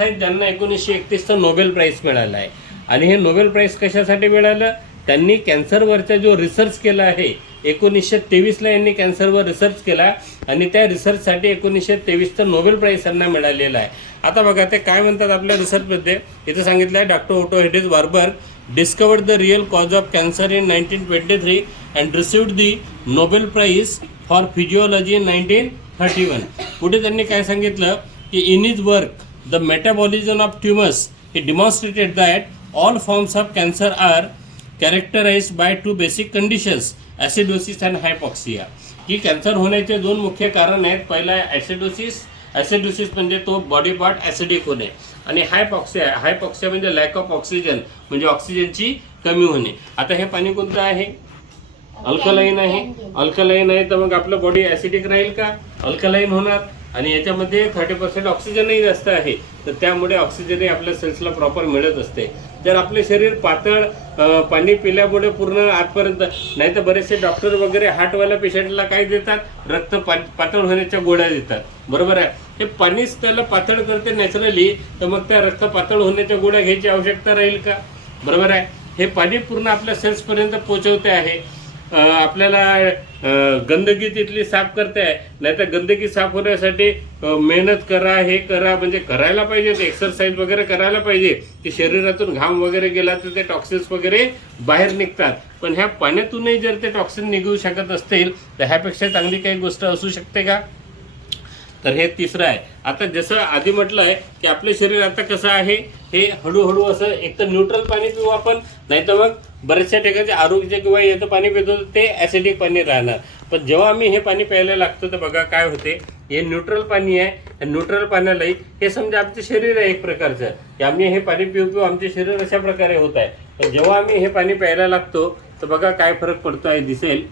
आहेत ज्यांना 1931चा Nobel price मिळाला आहे. आणि हे नोबेल प्राईज कशासाठी मिळालं? त्यांनी कॅन्सरवरचा जो रिसर्च केला आहे 1923ला यांनी कॅन्सरवर रिसर्च केला आणि त्या रिसर्चसाठी 1923चा नोबेल प्राईज त्यांना मिळालेला आहे. आता बघा ते काय म्हणतात आपल्या रिसर्चमध्ये. इथं सांगितलं आहे डॉक्टर ओटो हेडेस Warburg discovered the real cause of cancer in 1923 and received the Nobel prize for physiology in 1931. पुढे त्यांनी काय सांगितलं की in his work the metabolism of tumours he demonstrated that all forms of cancer are characterized by two basic conditions, acidosis and hypoxia. की cancer होण्याचे दोन मुख्य कारण आहेत. पहिला आहे ॲसिडोसिस म्हणजे तो बॉडी पार्ट ॲसिडिक होणे, आणि हायपॉक्सिया म्हणजे लॅक ऑफ ऑक्सिजन म्हणजे ऑक्सिजनची कमी होणे. आता हे पाणी कोणतं आहे? अल्कलाईन आहे. अल्कलाईन आहे तर मग आपलं बॉडी ॲसिडिक राहील का? अल्कलाईन होणार. आणि याच्यामध्ये 30% ऑक्सिजनही जास्त आहे, तर त्यामुळे ऑक्सिजनही आपल्या सेल्सला प्रॉपर मिळत असते. जर आपले शरीर पातळ पाणी पिल्यामुळे पूर्ण आतपर्यंत, नाही तर बरेचसे डॉक्टर वगैरे हार्टवाल्या पेशंटला काय देतात? रक्त पातळ होण्याच्या गोळ्या देतात, बरोबर आहे. हे पाणीच त्याला पातळ करते नॅचरली, तर मग त्या रक्त पातळ होण्याच्या गोळ्या घ्यायची आवश्यकता राहील का? बरोबर आहे. हे पाणी पूर्ण आपल्या सेल्सपर्यंत पोचवते आहे. आपल्याला गंदगी तिथली साफ करते आहे, नाही तर गंदगी साफ होण्यासाठी मेहनत करा, हे करा, म्हणजे करायला पाहिजे, एक्सरसाइज वगैरे करायला पाहिजे की शरीरातून घाम वगैरे गेला तर ते टॉक्सिन्स वगैरे बाहेर निघतात. पण ह्या पाण्यातूनही जर ते टॉक्सिन निघू शकत असतील तर ह्यापेक्षा चांगली काही गोष्ट असू शकते का? तर हे तिसरं आहे. आता जसं आधी म्हटलं आहे की आपलं शरीर आता कसं आहे, हे हळूहळू असं एक तर न्यूट्रल पाणी पिऊ आपण, नाही तर मग बऱ्याचशा ठिकाणी आरोग्य किंवा याचं पाणी पितो ते ॲसिडिक पाणी राहणार. पण जेव्हा आम्ही हे पाणी प्यायला लागतो तर बघा काय होते, हे न्यूट्रल पाणी आहे. न्यूट्रल पाण्यालाही हे समजा आमचं शरीर आहे एक प्रकारचं, की आम्ही हे पाणी पिऊ आमचे शरीर अशा प्रकारे होत आहे. पण जेव्हा आम्ही हे पाणी प्यायला लागतो तर बघा काय फरक पडतो आहे, दिसेल.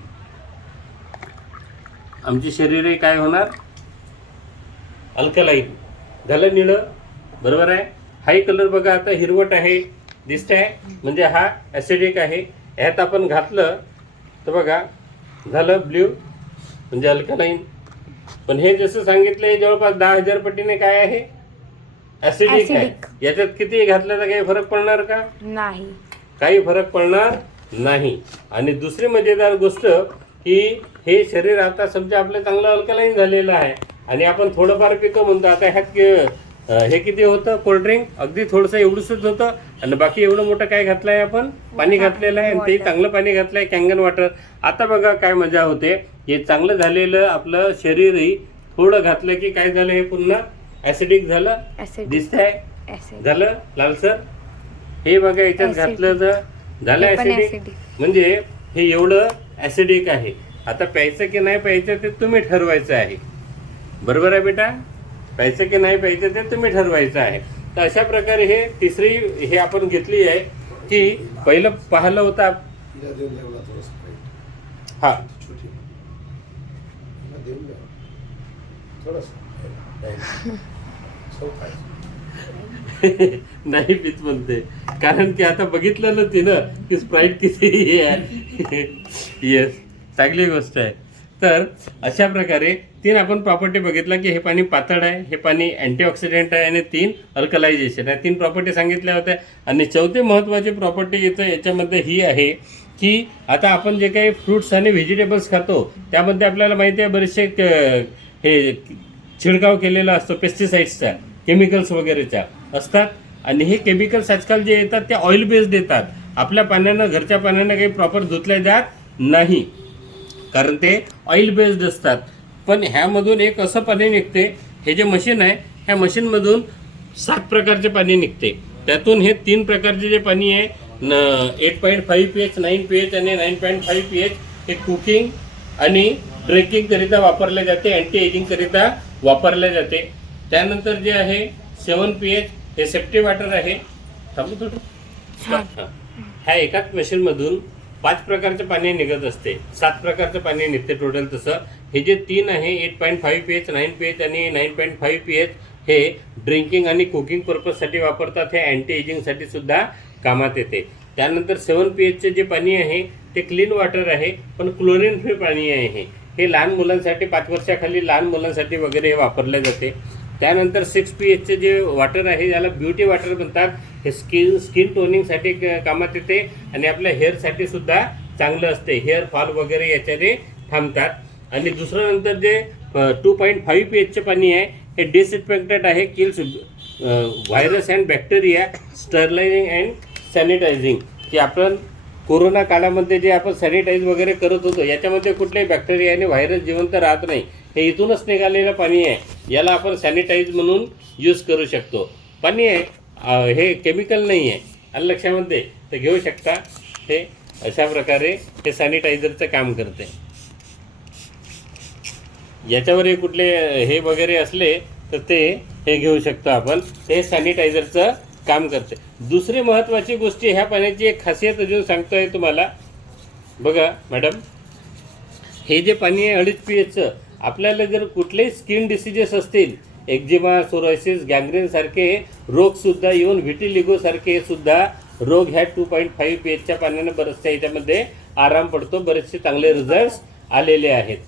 आमचे शरीरही काय होणार? अल्कलाईन झालं, निळं, बरोबर आहे. हाही कलर बघा आता हिरवट आहे, दिसत आहे, म्हणजे हा ॲसिडिक आहे. ह्यात आपण घातलं तर बघा झालं ब्ल्यू, म्हणजे अल्कलाईन. पण हे जसं सांगितलं जवळपास 10,000 पटीने काय आहे? ॲसिडिक आहे. याच्यात किती घातलं तर काही फरक पडणार का? नाही, काही फरक पडणार नाही. आणि दुसरी मजेदार गोष्ट की हे शरीर आता समजा आपलं चांगलं अल्कलाईन झालेलं आहे आणि आपण थोडंफार पितो म्हणतो. आता ह्यात हे किती होतं? कोल्ड्रिंक अगदी थोडंसं एवढंच होतं आणि बाकी एवढं मोठं काय घातलं आहे आपण? पाणी घातलेलं आहे, आणि तेही चांगलं पाणी घातलं आहे, कॅंगन वॉटर. आता बघा काय मजा होते, हे चांगलं झालेलं आपलं शरीरही थोडं घातलं की काय झालं, हे पुन्हा ॲसिडिक झालं, दिसत आहे, झालं लालसर. हे बघा याच्यात घातलं तर झालं ॲसिडिक, म्हणजे हे एवढं ॲसिडिक आहे. आता प्यायचं की नाही प्यायचं ते तुम्ही ठरवायचं आहे, बरोबर आहे बेटा. प्यायचं की नाही प्यायचं ते तुम्ही ठरवायचं आहे. तर अशा प्रकारे हे तिसरी हे आपण घेतली आहे की पहिलं पाहिलं होतं हा नाही पित म्हणते, कारण की आता बघितलं ना तिनं की स्प्राईट किती हे आहे. येस, चांगली गोष्ट आहे. तर अशा प्रकारे 3 आपण प्रॉपर्टी बघितला की हे पाणी पातळ आहे, हे पाणी अँटीऑक्सिडेंट आहे, आणि 3 अल्कलायझेशन आहे. 3 प्रॉपर्टी सांगितल्या होत्या. आणि चौथी महत्त्वाची प्रॉपर्टी इथं याच्यामध्ये ही आहे की आता आपण जे काही फ्रूट्स आणि व्हेजिटेबल्स खातो त्यामध्ये आपल्याला माहिती आहे बरेचसे हे छिडकाव केलेला असतो पेस्टिसाइड्सचा, केमिकल्स वगैरेचा असतात. आणि हे केमिकल्स आजकाल जे येतात ते ऑइल बेस्ड येतात. आपल्या पाण्यानं, घरच्या पाण्यानं काही प्रॉपर धुतल्या जात नाही, कारण ते ऑइल बेस्ड असतात. पण ह्यामधून एक असं पाणी निघते, हे जे मशीन आहे ह्या मशीनमधून 7 प्रकारचे पाणी निघते. त्यातून हे 3 प्रकारचे जे पाणी आहे 8.5 pH, 9 pH आणि 9.5 pH हे कुकिंग आणि ड्रिंकिंग करिता वापरले जाते, अँटी एजिंग करिता वापरले जाते. त्यानंतर जे आहे 7 pH हे सेफ्टी वॉटर आहे. थांबू थोडं. ह्या एकाच मशीनमधून 5 प्रकारचे पाणी निघत असते, 7 प्रकारचं पाणी निघते टोटल. तसं हे जे 3 आहे 8.5 pH, 9 pH आणि 9.5 pH हे ड्रिंकिंग आणि कुकिंग पर्पजसाठी वापरतात. हे अँटी एजिंगसाठी सुद्धा कामात येते. त्यानंतर 7 pHचे जे पाणी आहे ते क्लीन वॉटर आहे, पण क्लोरीन फ्री पाणी आहे. हे लहान मुलांसाठी 5 वर्षाखाली लहान मुलांसाठी वगैरे हे वापरले जाते. त्यानंतर 6 pH जे वॉटर आहे याला ब्युटी वॉटर म्हणतात. हे स्किन टोनिंगसाठी कामात येते आणि आपल्या हेअरसाठी सुद्धा चांगलं असते. हेअर फॉल वगैरे याच्याने थांबतात. आणि दुसरं नंतर जे 2.5 pH पाणी आहे हे डिसइन्फेक्टंट आहे. Kills virus and bacteria, sterilising and sanitising. की आपण कोरोना काळामध्ये जे आपण सॅनिटाईज वगैरे करत होतो याच्यामध्ये कुठलेही बॅक्टेरिया आणि व्हायरस जिवंत राहत नाही. हे इथूनच निघालेलं पाणी आहे. याला आपण सॅनिटाईज म्हणून यूज करू शकतो. पाणी आहे हे केमिकल नाही आहे. आणि लक्षामध्ये ते घेऊ शकता. हे अशा प्रकारे हे सॅनिटायझरचं काम करते. याच्यावरही कुठले हे वगैरे असले तर ते हे घेऊ शकतो आपण. ते सॅनिटायझरचं काम करते. दुसरी महत्त्वाची गोष्ट ह्या पाण्याची एक खासियत अजून सांगतोय तुम्हाला. बघा मॅडम, हे जे पाणी आहे 2.5 pH आपल्याला जर कुठलेही स्किन डिसीजेस असतील, एक्झिमा, सोरायसिस, गँग्रीन सारखे रोगसुद्धा, इव्हन व्हिटिलिगो सारखे सुद्धा रोग ह्या 2.5 pH पाण्याने बरेचसे याच्यामध्ये आराम पडतो. बरेचसे चांगले रिझल्ट्स आलेले आहेत.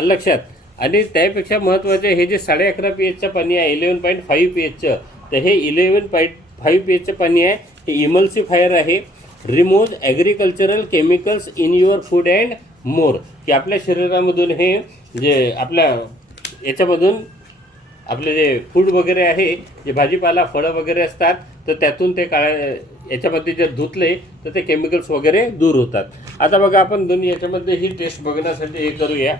लक्षात. आणि त्यापेक्षा महत्त्वाचे हे जे 11.5 pH पाणी आहे 11.5 pH, तर हे 11.5 pH पाणी आहे हे इमल्सिफायर आहे. Remove agricultural chemicals in your food and more. की आपल्या शरीरामधून हे जे आपल्या याच्यामधून आपले जे फूड वगैरे आहे, जे भाजीपाला फळं वगैरे असतात, तर त्यातून ते याच्यामध्ये जर धुतले तर ते केमिकल्स वगैरे दूर होतात. आता बघा आपण दोन्ही याच्यामध्ये ही टेस्ट बघण्यासाठी हे करूया.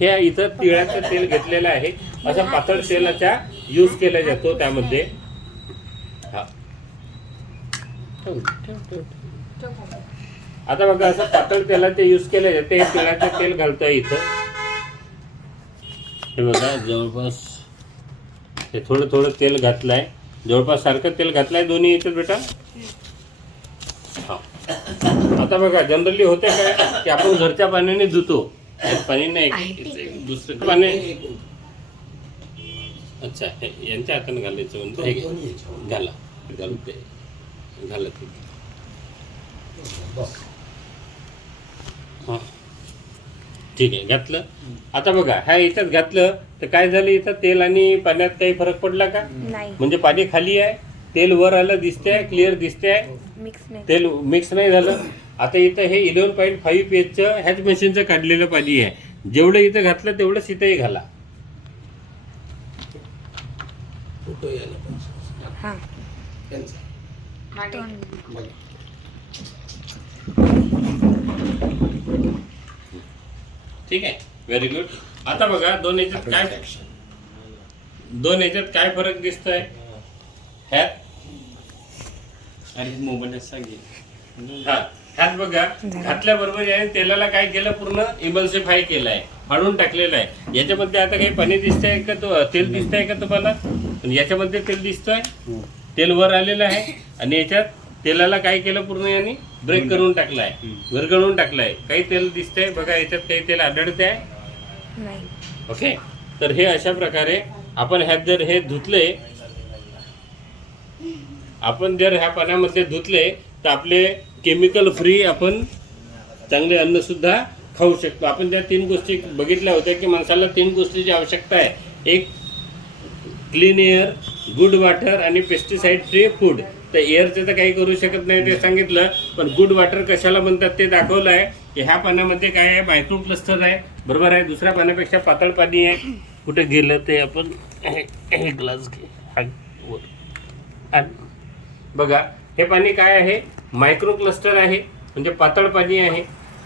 हे इथं तिळाचं तेल घेतलेलं आहे. अशा पातळ तेलाचा यूज केला जातो त्यामध्ये. हा आता बघा असं पातळ तेलाचे यूज केले जाते. हे तिळाचं तेल घालतोय इथं. हे बघा जवळपास हे थोडं थोडं तेल घातलंय. जवळपास सारखं तेल घातलंय दोन्ही याच्यात बेटा. हा आता बघा जनरली होते काय की आपण घरच्या पाण्याने धुतो. पाणी नाही दुसरं पाणी. अच्छा हे यांच्या हाताने घालायचं म्हणतो. घाला घालते घालत. हां ठीक आहे घातलं. आता बघा ह्या याच्यात घातलं तर काय झालं, इथं तेल आणि पाण्यात काही फरक पडला का? म्हणजे पाणी खाली आहे, तेल वर आलं दिसतंय, क्लिअर दिसतंय, तेल मिक्स नाही झालं. आता इथं हे 11.5 pH ह्याच मशीनचं काढलेलं पाणी आहे. जेवढं इथं घातलं तेवढंच इथंही घाला. ठीक आहे व्हेरी गुड. आता बघा दोन याच्यात काय फरक दिसतोय ह्यात. आणि मोबाईल सांगे ह्यात बघा घातल्याबरोबर याने तेलाला काय केलं, पूर्ण इमल्सिफाय केलंय, फाडून टाकलेलं आहे. याच्यामध्ये आता काही पाणी दिसतंय का, तो तेल दिसतंय का तुम्हाला? याच्यामध्ये तेल दिसतोय, तेल वर आलेलं आहे. आणि याच्यात तेलाला काय केलं, पूर्ण याने ब्रेक करून टाकलाय, विरघळून टाकलाय. काही तेल दिसतंय बघा, याच्यात काही तेल आढळते आहे. ओके, तर हे अशा प्रकारे आपण ह्यात जर हे धुतले, आपण जर ह्या पाण्यामध्ये धुतले तर आपले केमिकल फ्री आपण चांगले अन्न सुद्धा खाऊ शकतो. आपण त्या 3 गोष्टी बघितल्या होत्या की माणसाला 3 गोष्टीची आवश्यकता आहे. एक क्लीन एअर, गुड वॉटर आणि पेस्टिसाइड फ्री फूड. तर एअरचं तर काही करू शकत नाही ते सांगितलं, पण गुड वॉटर कशाला म्हणतात ते दाखवलं आहे की ह्या पाण्यामध्ये काय आहे, मायक्रो क्लस्टर आहे, बरोबर आहे. दुसऱ्या पाण्यापेक्षा पातळ पाणी आहे. कुठे गेलं ते आपण एक ग्लास घे बघा. हे पाणी काय आहे, मायक्रो क्लस्टर आहे, म्हणजे पातळ पाणी आहे.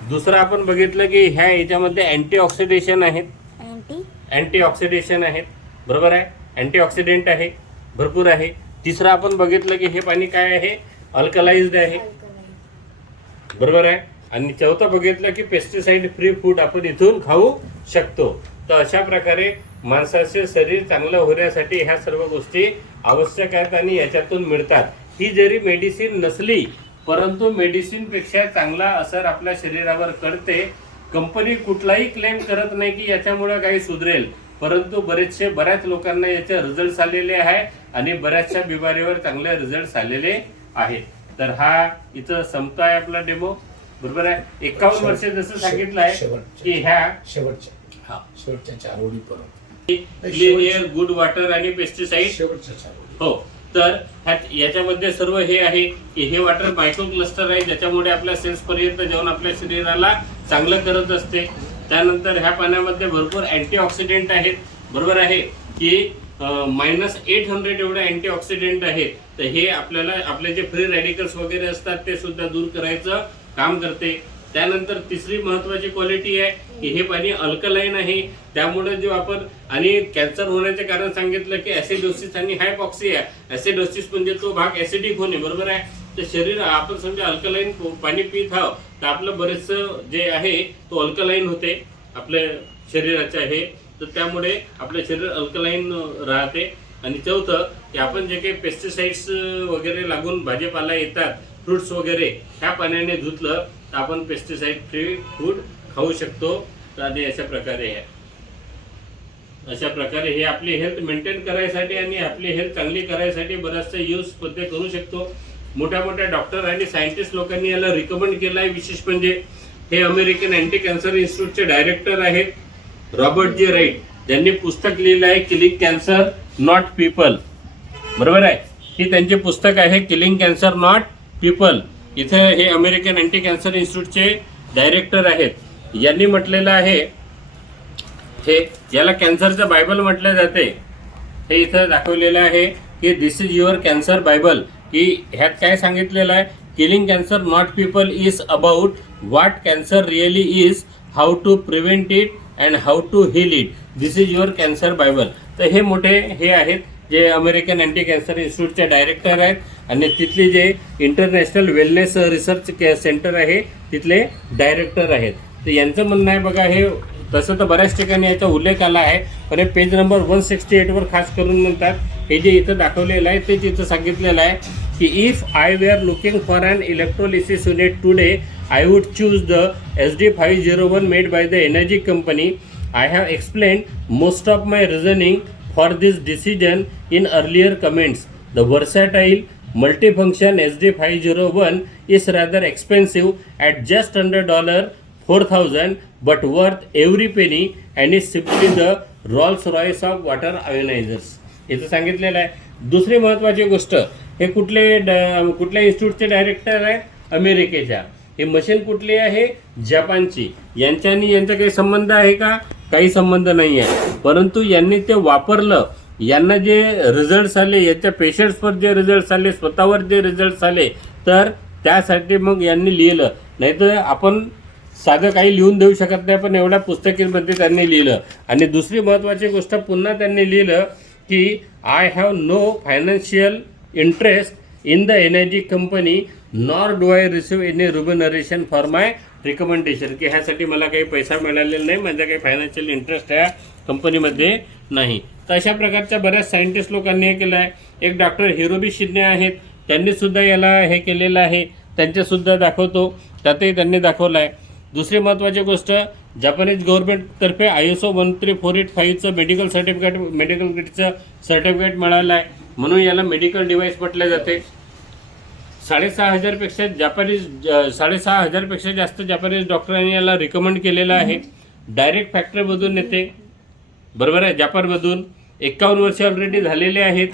दुसरं आपण बघितलं की ह्या याच्यामध्ये अँटीऑक्सिडेशन आहेत, अँटीऑक्सिडेशन आहेत, बरोबर आहे. अँटीऑक्सिडेंट आहे, भरपूर आहे. तिसरं आपण बघितलं की हे पाणी काय आहे, अल्कलाइज्ड आहे, बरोबर आहे. आणि चौथं बघितलं की पेस्टिसाइड फ्री फूड आपण इथून खाऊ शकतो. तर अशा प्रकारे माणसाचे शरीर चांगलं होण्यासाठी ह्या सर्व गोष्टी आवश्यक आहेत आणि याच्यातून मिळतात. ही जरी मेडिसिन नसली, परंतु मेडिसिनपेक्षा चांगला असर आपल्या शरीरावर करते. कंपनी कुठलाही क्लेम करत नाही की याच्यामुळे काही सुधरेल, परंतु बऱ्याच लोकांना याचे रिझल्ट आलेले आहे आणि बऱ्याचशा बिमारीवर चांगले रिझल्ट आलेले आहेत. तर हा इथं संपता आहे आपला डेमो, बरोबर आहे. 51 वर्ष जसं सांगितलं आहे की ह्या शेवटच्या 4 ओळी परत क्लीन एअर, गुड वॉटर आणि पेस्टिसाइड. हो, तर याच्यामध्ये सर्व हे आहे की हे वॉटर मायक्रो क्लस्टर आहे, ज्याच्यामुळे आपल्या सेल्स पर्यंत जाऊन आपल्या शरीराला चांगलं करत असते. त्यानंतर ह्या पाण्यामध्ये भरपूर अँटीऑक्सिडेंट आहेत. बरोबर आहे की -800 एवढे अँटीऑक्सिडेंट आहेत. तर हे आपल्याला आपले जे फ्री रॅडिकल्स वगैरे असतात ते सुद्धा दूर करायचं काम करते. त्यानंतर तिसरी महत्वाची क्वालिटी आहे की हे पाणी अल्कलाईन आहे, त्यामुळे जो आपण आणि कॅन्सर होण्याचे कारण सांगितलं की ऍसिडोसिस आणि हायपॉक्सिया. ऍसिडोसिस म्हणजे तो भाग ऍसिडिक होणे. बरोबर आहे. तर शरीर आपण समजा अल्कलाईन पाणी पित आहोत तर आपलं बरेचसं जे आहे तो अल्कलाईन होते आपल्या शरीराचे आहे, तर त्यामुळे आपलं शरीर अल्कलाईन राहते. आणि चौथं की आपण जे काही पेस्टिसाइड्स वगैरे लागून भाजीपाला येतात, फ्रुट्स वगैरे, ह्या पाण्याने धुतलं तर आपण पेस्टिसाइड फ्री फूड खाऊ शकतो. तर अशा प्रकारे हे आपली हेल्थ मेंटेन करायसाठी आणि आपली हेल्थ चांगली करायसाठी बराचसा यूज पद्धत करू शकतो. मोठ्या मोठ्या डॉक्टर आणि सायंटिस्ट लोकांनी याला रिकमेंड केलं आहे. विशेष म्हणजे हे अमेरिकन अँटी कॅन्सर इन्स्टिट्यूटचे डायरेक्टर आहेत रॉबर्ट जे राईट, ज्यांनी पुस्तक लिहिलं आहे किलिंग कॅन्सर नॉट पीपल. बरोबर आहे. ही त्यांचे पुस्तक आहे किलिंग कॅन्सर नॉट पीपल. इथे हे अमेरिकन अँटी कॅन्सर इन्स्टिट्यूटचे डायरेक्टर आहेत. यांनी म्हटलेलं आहे, हे याला कॅन्सरचं बायबल म्हटलं जाते. हे इथं दाखवलेलं आहे की this is your cancer bible. की ह्यात काय सांगितलेलं आहे, killing cancer not people is about what cancer really is, how to prevent it and how to heal it. This is your cancer bible. तर हे मोठे हे आहेत जे अमेरिकन अँटी कॅन्सर इन्स्टिट्यूटचे डायरेक्टर आहेत आणि तिथले जे इंटरनॅशनल वेलनेस रिसर्च सेंटर आहे तिथले डायरेक्टर आहेत. तर यांचं म्हणणं आहे बघा, हे तसं तर बऱ्याच ठिकाणी याचा उल्लेख आला आहे, पण हे पेज नंबर 168 वर खास करून म्हणतात. हे जे इथं दाखवलेलं आहे ते तिथं सांगितलेलं आहे की if I were looking for an electrolysis unit today I would choose the SD501 made by the energy company. I have explained most of my reasoning for this decision in earlier comments. The versatile multifunction SD501 is rather expensive at just under $4,000 but worth every penny and is simply the Rolls Royce of water ionizers. इथं सांगितलेलं आहे. दुसरी महत्त्वाची गोष्ट, हे कुठल्या इन्स्टिट्यूटचे director आहे, अमेरिकेच्या. हे मशीन कुठली आहे, जपानची. यांचा काही संबंध आहे का, काही संबंध नाही आहे. परंतु यांनी ते वापरलं, यांना जे रिझल्ट्स आले, याच्या पेशंट्सवर जे रिझल्ट्स आले, स्वतःवर जे रिझल्ट्स आले, तर त्यासाठी मग यांनी लिहिलं. नाहीतर आपण साधं काही लिहून देऊ शकत नाही, पण एवढ्या पुस्तकांमध्ये त्यांनी लिहिलं. आणि दुसरी महत्त्वाची गोष्ट पुन्हा त्यांनी लिहिलं की I have no financial interest in the energy company nor do I receive any remuneration for my recommendation. की ह्यासाठी मला काही पैसा मिळालेला नाही, माझा काही फायनान्शियल इंटरेस्ट या कंपनीमध्ये नाही. तर अशा प्रकारच्या बऱ्याच सायंटिस्ट लोकांनी हे केलं आहे. एक डॉक्टर हिरोबी शिंदे आहेत, त्यांनीसुद्धा याला हे केलेलं आहे, त्यांचेसुद्धा दाखवतो, त्यातही त्यांनी दाखवलं आहे. दुसरी महत्त्वाची गोष्ट, जपानीज गव्हर्नमेंटतर्फे ISO 13485चं मेडिकल किटचं सर्टिफिकेट मिळालं आहे, म्हणून याला मेडिकल डिव्हाइस म्हटलं जाते. 6,500पेक्षा जास्त जपानीज डॉक्टरांनी याला रिकमेंड केलेलं आहे. डायरेक्ट फॅक्टरीमधून येते. बरोबर आहे. जपानमधून 51 वर्ष ऑलरेडी झालेले आहेत.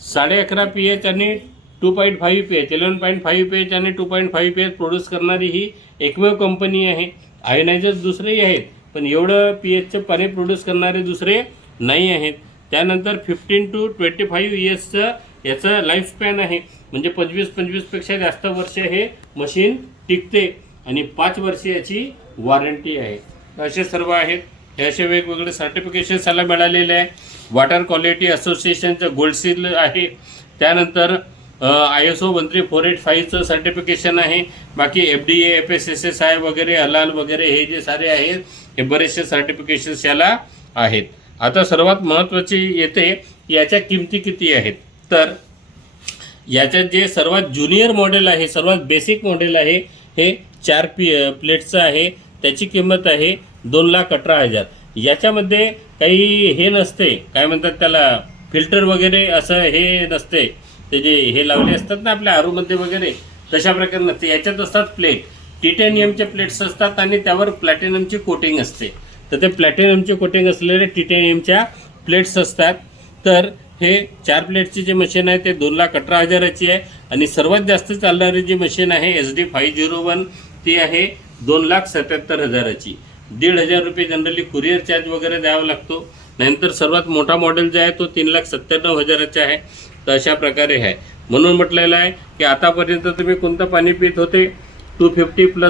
11.5 pH आणि 2.5 pH, 11.5 pH आणि 2.5 pH प्रोड्यूस करणारी ही एकमेव कंपनी आहे. आयोनायझर्स दुसरेही आहेत, पण एवढं pHचं पाणी प्रोड्यूस करणारे दुसरे नाही आहेत. त्यानंतर 15 to 25 yearsचं याचं लाईफ स्पॅन आहे, म्हणजे 25पेक्षा जास्त वर्ष हे मशीन टिकते आणि 5 वर्ष याची वॉरंटी आहे. असे सर्व आहेत. हे असे वेगवेगळे सर्टिफिकेशन याला मिळालेले आहे. वॉटर क्वालिटी असोसिएशनचं गोल्ड सील आहे. त्यानंतर ISO 13485चं सर्टिफिकेशन आहे. बाकी FDA, FSSSI वगैरे, हलाल वगैरे हे जे सारे आहेत हे बरेचसे सर्टिफिकेशन्स याला आहेत. आता सर्वात महत्त्वाची येते याच्या किमती किती आहेत. तर याच्यात जे सर्वात ज्युनियर मॉडेल आहे, सर्वात बेसिक मॉडेल आहे, हे 4 प्लेटचं आहे. त्याची किंमत आहे 2,18,000. याच्यामध्ये काही हे नसते, काय म्हणतात त्याला, फिल्टर वगैरे असं हे नसते. ते जे हे लावले असतात ना आपल्या आरूमध्ये वगैरे, तशा प्रकारे नसते. याच्यात असतात प्लेट, टिटॅनियमचे प्लेट्स असतात आणि त्यावर प्लॅटिनमची कोटिंग असते. तर ते प्लॅटिनमचे कोटिंग असलेले टिटॅनियमच्या प्लेट्स असतात. तर हे 4 प्लेटची जे मशीन आहे ते 2,18,000ची आहे. आणि सर्वात जास्त चालणारी जी मशीन आहे SD 501 ती आहे 2,77,000ची. 1,500 रुपये जनरली कुरिअर चार्ज वगैरे द्यावा लागतो. नंतर सर्वात मोठा मॉडेल जो आहे तो 3,97,000चा आहे. तर अशा प्रकारे आहे. म्हणून म्हटलेलं आहे की आतापर्यंत तुम्ही कोणतं पाणी पित होते 250 प्लस